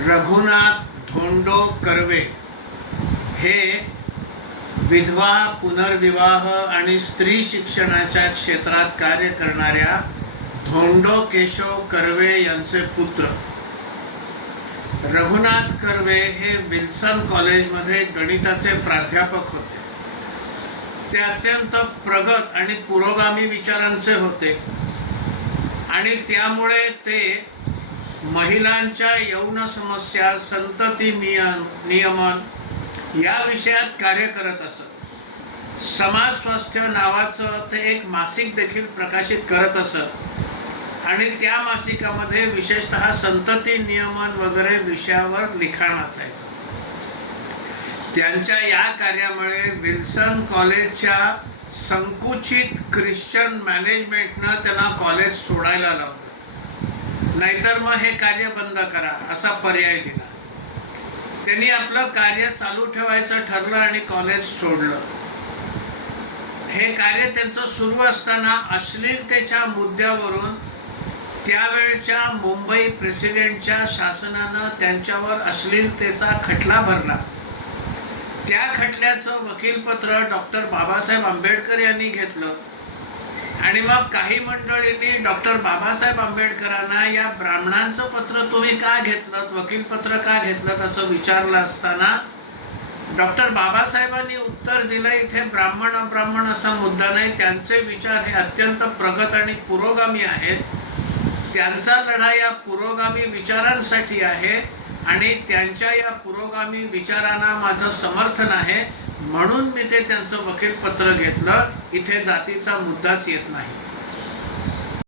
रघुनाथ धोंडो कर्वे हे विधवा, पुनर्विवाह आणि स्त्री शिक्षणाच्या क्षेत्रात कार्य करणाऱ्या धोंडो केशव कर्वे यांचे पुत्र. रघुनाथ कर्वे हे विल्सन कॉलेजमध्ये गणिताचे प्राध्यापक होते. ते अत्यंत प्रगत आणि पुरोगामी विचारांचे होते आणि त्यामुळे ते महिलांच्या यौन समस्या, संतती नियमन या विषयात कार्य करत असत. समाज स्वास्थ्य नावाचं ते एक मासिक देखील प्रकाशित करत असत आणि त्या मासिकामध्ये विशेषतः संतती नियमन वगैरे विषयावर लिखाण असायचं. त्यांच्या या कार्यामुळे विल्सन कॉलेजच्या संकुचित ख्रिश्चन मॅनेजमेंटनं त्यांना कॉलेज सोडायला लावलं. नाहीतर मग हे कार्य बंद करा असा पर्याय दिला. त्यांनी आपलं कार्य चालू ठेवायचं ठरलं आणि कॉलेज सोडलं. हे कार्य त्यांचं सुरू असताना अश्लीलतेच्या मुद्द्यावरून त्यावेळच्या मुंबई प्रेसिडेंटच्या शासनानं त्यांच्यावर अश्लीलतेचा खटला भरला. त्या खटल्याचं वकीलपत्र डॉक्टर बाबासाहेब आंबेडकर यांनी घेतलं आणि मग काही मंडळींनी डॉक्टर बाबासाहेब आंबेडकरांना या ब्राह्मणांचं पत्र तुम्ही का घेतलं, वकीलपत्र का घेतलं असं विचारलं असताना डॉक्टर बाबासाहेबांनी उत्तर दिलं, इथे ब्राह्मण अब्राह्मण असा मुद्दा नाही. त्यांचे विचार हे अत्यंत प्रगत आणि पुरोगामी आहेत. त्यांचा लढा या पुरोगामी विचारांसाठी आहे आणि त्यांच्या या पुरोगामी विचारांना माझं समर्थन आहे, म्हणून मी ते त्यांचं वकीलपत्र घेतलं. इथे जातीचा मुद्दाच येत नाही.